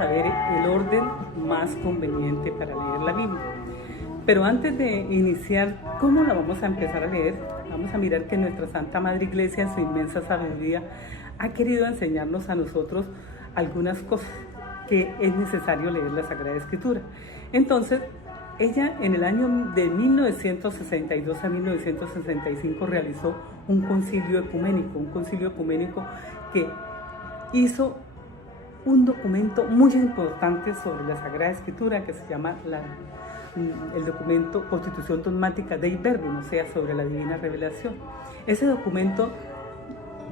a ver el orden más conveniente para leer la Biblia. Pero antes de iniciar cómo la vamos a empezar a leer, vamos a mirar que nuestra Santa Madre Iglesia en su inmensa sabiduría ha querido enseñarnos a nosotros algunas cosas que es necesario leer la Sagrada Escritura. Entonces, ella en el año de 1962 a 1965 realizó un concilio ecuménico que hizo un documento muy importante sobre la Sagrada Escritura que se llama el documento Constitución Dogmática Dei Verbum, o sea, sobre la Divina Revelación. Ese documento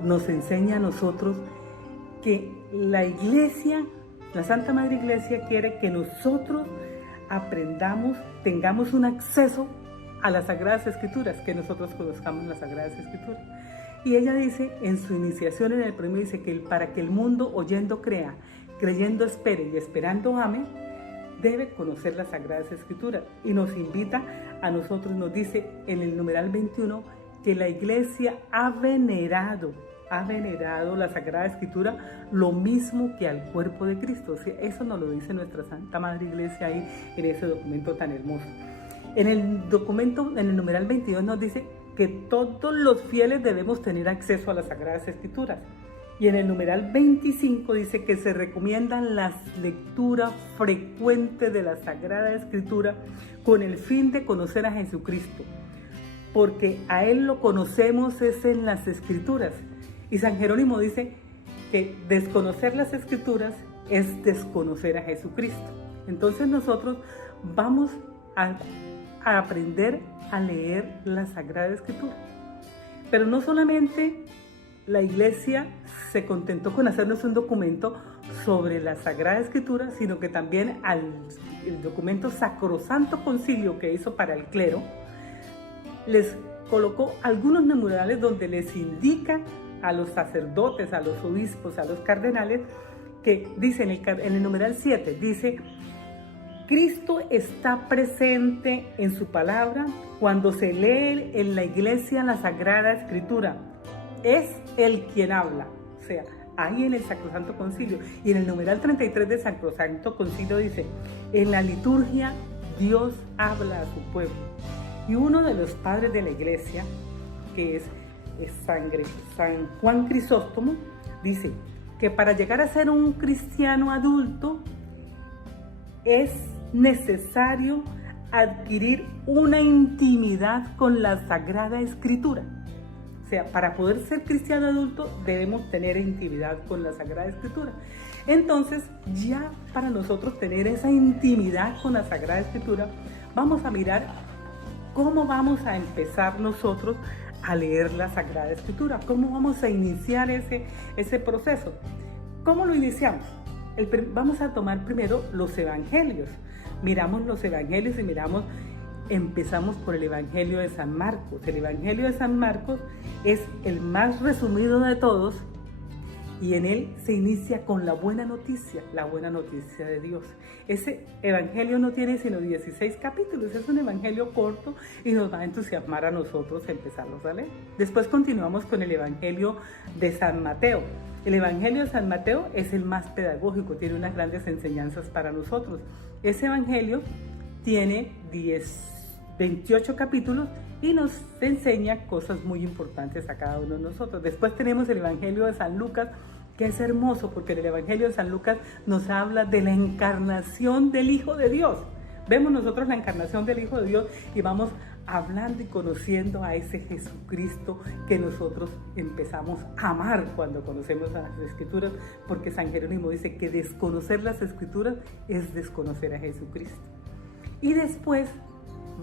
nos enseña a nosotros que la Iglesia, la Santa Madre Iglesia, quiere que nosotros aprendamos, tengamos un acceso a las Sagradas Escrituras, que nosotros conozcamos las Sagradas Escrituras. Y ella dice, en su iniciación en el primero, dice que para que el mundo oyendo crea, creyendo espere y esperando ame, debe conocer las Sagradas Escrituras. Y nos invita a nosotros, nos dice en el numeral 21, que la Iglesia ha venerado la Sagrada Escritura lo mismo que al cuerpo de Cristo. O sea, eso nos lo dice nuestra Santa Madre Iglesia ahí en ese documento tan hermoso. En el documento, en el numeral 22 nos dice que todos los fieles debemos tener acceso a las Sagradas Escrituras. Y en el numeral 25 dice que se recomiendan las lecturas frecuentes de la Sagrada Escritura con el fin de conocer a Jesucristo, porque a Él lo conocemos es en las Escrituras. Y San Jerónimo dice que desconocer las Escrituras es desconocer a Jesucristo. Entonces nosotros vamos a aprender a leer la Sagrada Escritura. Pero no solamente la Iglesia se contentó con hacernos un documento sobre la Sagrada Escritura, sino que también el documento Sacrosanto Concilio que hizo para el clero, les colocó algunos numerales donde les indica a los sacerdotes, a los obispos, a los cardenales, que dice en el numeral 7, dice: Cristo está presente en su palabra cuando se lee en la Iglesia la Sagrada Escritura. Es Él quien habla. O sea, ahí en el Sacrosanto Concilio. Y en el numeral 33 del Sacrosanto Concilio dice: en la liturgia Dios habla a su pueblo. Y uno de los padres de la Iglesia, que es San Juan Crisóstomo, dice que para llegar a ser un cristiano adulto es necesario adquirir una intimidad con la Sagrada Escritura. O sea, para poder ser cristiano adulto debemos tener intimidad con la Sagrada Escritura. Entonces, ya para nosotros tener esa intimidad con la Sagrada Escritura, vamos a mirar cómo vamos a empezar nosotros a leer la Sagrada Escritura, cómo vamos a iniciar ese proceso. ¿Cómo lo iniciamos? Vamos a tomar primero los evangelios. Miramos los evangelios y empezamos por el Evangelio de San Marcos. El Evangelio de San Marcos es el más resumido de todos y en él se inicia con la buena noticia de Dios. Ese evangelio no tiene sino 16 capítulos, es un evangelio corto y nos va a entusiasmar a nosotros empezarlos a leer. Después continuamos con el Evangelio de San Mateo. El Evangelio de San Mateo es el más pedagógico, tiene unas grandes enseñanzas para nosotros. Ese evangelio tiene 28 capítulos y nos enseña cosas muy importantes a cada uno de nosotros. Después tenemos el Evangelio de San Lucas, que es hermoso porque en el Evangelio de San Lucas nos habla de la encarnación del Hijo de Dios. Vemos nosotros la encarnación del Hijo de Dios y vamos hablando y conociendo a ese Jesucristo que nosotros empezamos a amar cuando conocemos las Escrituras, porque San Jerónimo dice que desconocer las Escrituras es desconocer a Jesucristo. Y después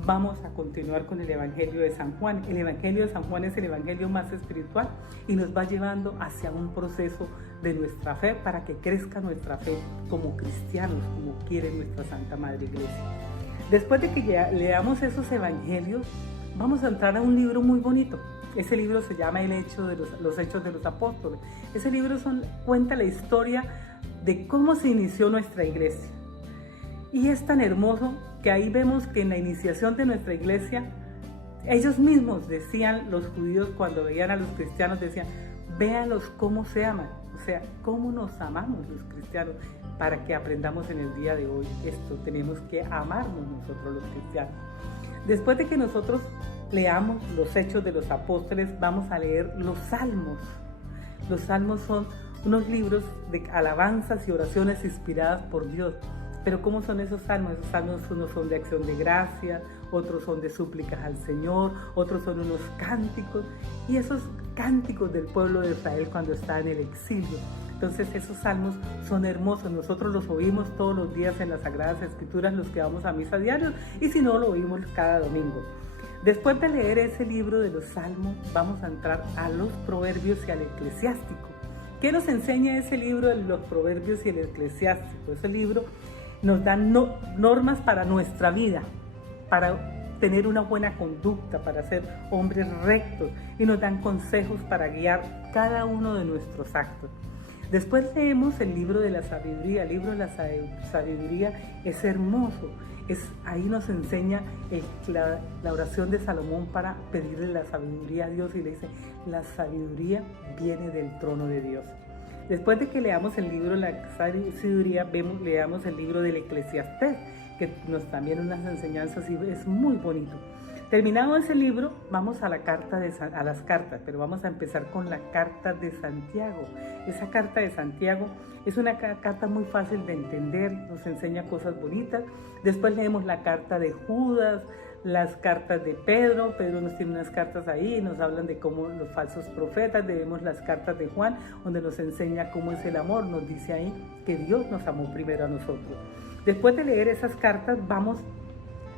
vamos a continuar con el Evangelio de San Juan. El Evangelio de San Juan es el evangelio más espiritual y nos va llevando hacia un proceso de nuestra fe para que crezca nuestra fe como cristianos, como quiere nuestra Santa Madre Iglesia. Después de que ya leamos esos evangelios, vamos a entrar a un libro muy bonito. Ese libro se llama Los Hechos de los Apóstoles. Ese libro cuenta la historia de cómo se inició nuestra iglesia. Y es tan hermoso que ahí vemos que en la iniciación de nuestra iglesia, ellos mismos decían, los judíos cuando veían a los cristianos decían: véanlos cómo se aman. O O sea, ¿cómo nos amamos los cristianos? Para que aprendamos en el día de hoy esto, tenemos que amarnos nosotros los cristianos. Después de que nosotros leamos los Hechos de los Apóstoles, vamos a leer los Salmos. Los Salmos son unos libros de alabanzas y oraciones inspiradas por Dios. Pero ¿cómo son esos salmos? Esos salmos unos son de acción de gracia, otros son de súplicas al Señor, otros son unos cánticos, y esos cánticos del pueblo de Israel cuando está en el exilio. Entonces esos salmos son hermosos, nosotros los oímos todos los días en las Sagradas Escrituras, los que vamos a misa diario, y si no, lo oímos cada domingo. Después de leer ese libro de los salmos, vamos a entrar a los proverbios y al eclesiástico. ¿Qué nos enseña ese libro de los proverbios y el eclesiástico? Ese libro nos da normas para nuestra vida, para tener una buena conducta, para ser hombres rectos, y nos dan consejos para guiar cada uno de nuestros actos. Después leemos el libro de la sabiduría. El libro de la sabiduría es hermoso. Ahí nos enseña la oración de Salomón para pedirle la sabiduría a Dios, y le dice: la sabiduría viene del trono de Dios. Después de que leamos el libro de la sabiduría, leamos el libro del Eclesiastés, que nos también unas enseñanzas y es muy bonito. Terminado ese libro, vamos a las cartas, pero vamos a empezar con la carta de Santiago. Esa carta de Santiago es una carta muy fácil de entender, nos enseña cosas bonitas. Después leemos la carta de Judas, las cartas de Pedro. Pedro nos tiene unas cartas ahí, nos hablan de cómo los falsos profetas. Leemos las cartas de Juan, donde nos enseña cómo es el amor. Nos dice ahí que Dios nos amó primero a nosotros. Después de leer esas cartas, vamos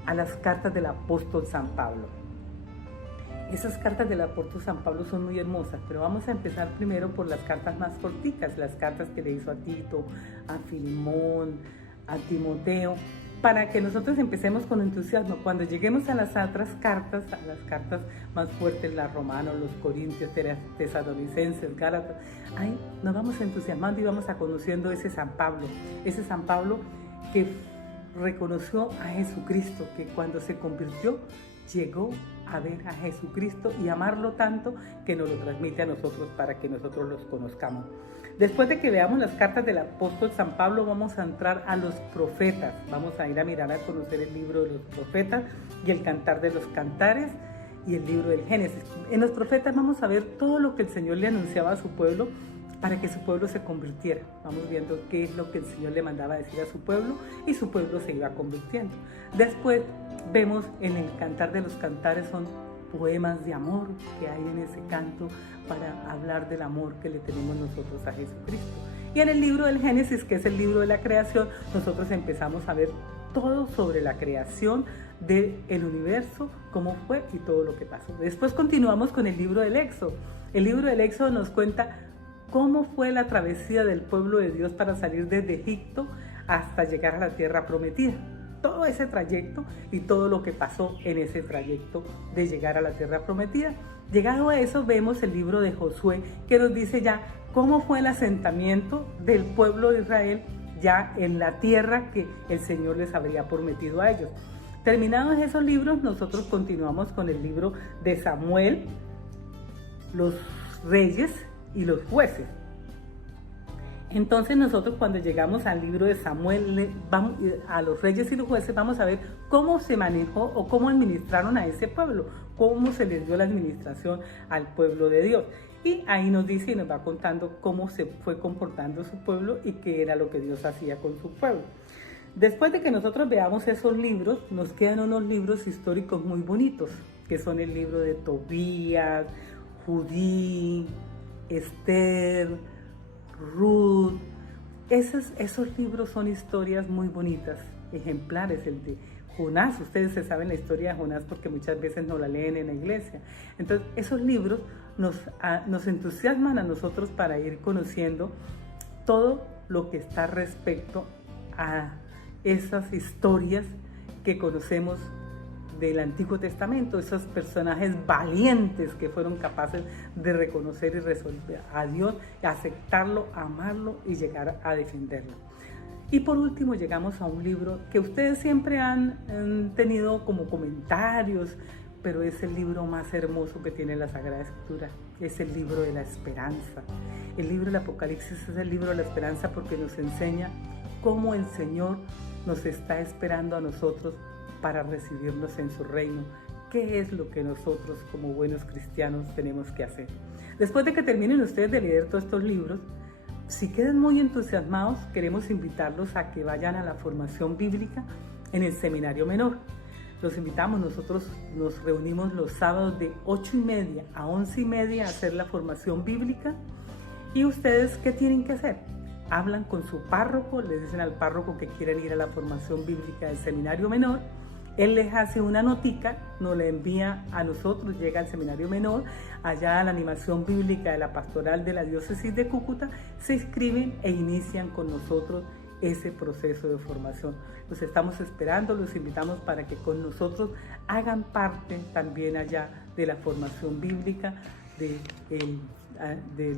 a las cartas del apóstol San Pablo. Esas cartas del apóstol San Pablo son muy hermosas, pero vamos a empezar primero por las cartas más corticas, las cartas que le hizo a Tito, a Filemón, a Timoteo, para que nosotros empecemos con entusiasmo. Cuando lleguemos a las otras cartas, a las cartas más fuertes, las Romanos, los Corintios, Tesalonicenses, Gálatas, ahí nos vamos entusiasmando y vamos a conociendo ese San Pablo que reconoció a Jesucristo, que cuando se convirtió llegó a ver a Jesucristo y amarlo tanto que nos lo transmite a nosotros para que nosotros los conozcamos. Después de que veamos las cartas del apóstol San Pablo, vamos a entrar a los profetas. Vamos a ir a mirar, a conocer el libro de los profetas y el cantar de los cantares y el libro del Génesis. En los profetas vamos a ver todo lo que el Señor le anunciaba a su pueblo para que su pueblo se convirtiera. Vamos viendo qué es lo que el Señor le mandaba decir a su pueblo, y su pueblo se iba convirtiendo. Después vemos en el cantar de los cantares, son poemas de amor que hay en ese canto para hablar del amor que le tenemos nosotros a Jesucristo. Y en el libro del Génesis, que es el libro de la creación, nosotros empezamos a ver todo sobre la creación del universo, cómo fue y todo lo que pasó. Después continuamos con el libro del Éxodo. El libro del Éxodo nos cuenta cómo fue la travesía del pueblo de Dios para salir desde Egipto hasta llegar a la tierra prometida. Todo ese trayecto y todo lo que pasó en ese trayecto de llegar a la tierra prometida. Llegado a eso, vemos el libro de Josué, que nos dice ya cómo fue el asentamiento del pueblo de Israel ya en la tierra que el Señor les habría prometido a ellos. Terminados esos libros, nosotros continuamos con el libro de Samuel, los reyes y los jueces. Entonces nosotros, cuando llegamos al libro de Samuel, a los reyes y los jueces, vamos a ver cómo se manejó o cómo administraron a ese pueblo, cómo se les dio la administración al pueblo de Dios. Y ahí nos dice y nos va contando cómo se fue comportando su pueblo y qué era lo que Dios hacía con su pueblo. Después de que nosotros veamos esos libros, nos quedan unos libros históricos muy bonitos, que son el libro de Tobías, Judí, Esther, Ruth. Esos libros son historias muy bonitas, ejemplares. El de Jonás, ustedes se saben la historia de Jonás porque muchas veces no la leen en la iglesia. Entonces esos libros nos entusiasman a nosotros para ir conociendo todo lo que está respecto a esas historias que conocemos del Antiguo Testamento, esos personajes valientes que fueron capaces de reconocer y resolver a Dios, aceptarlo, amarlo y llegar a defenderlo. Y por último llegamos a un libro que ustedes siempre han tenido como comentarios, pero es el libro más hermoso que tiene la Sagrada Escritura. Es el libro de la esperanza. El libro del Apocalipsis es el libro de la esperanza porque nos enseña cómo el Señor nos está esperando a nosotros para recibirnos en su reino. ¿Qué es lo que nosotros como buenos cristianos tenemos que hacer? Después de que terminen ustedes de leer todos estos libros, si quedan muy entusiasmados, queremos invitarlos a que vayan a la formación bíblica en el Seminario Menor. Los invitamos, nosotros nos reunimos los sábados de 8:30 a 11:30 a hacer la formación bíblica. ¿Y ustedes qué tienen que hacer? Hablan con su párroco, le dicen al párroco que quieren ir a la formación bíblica del Seminario Menor. Él les hace una notica, nos la envía a nosotros, llega al Seminario Menor, allá a la animación bíblica de la pastoral de la diócesis de Cúcuta, se inscriben e inician con nosotros ese proceso de formación. Los estamos esperando, los invitamos para que con nosotros hagan parte también allá de la formación bíblica de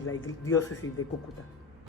la diócesis de Cúcuta.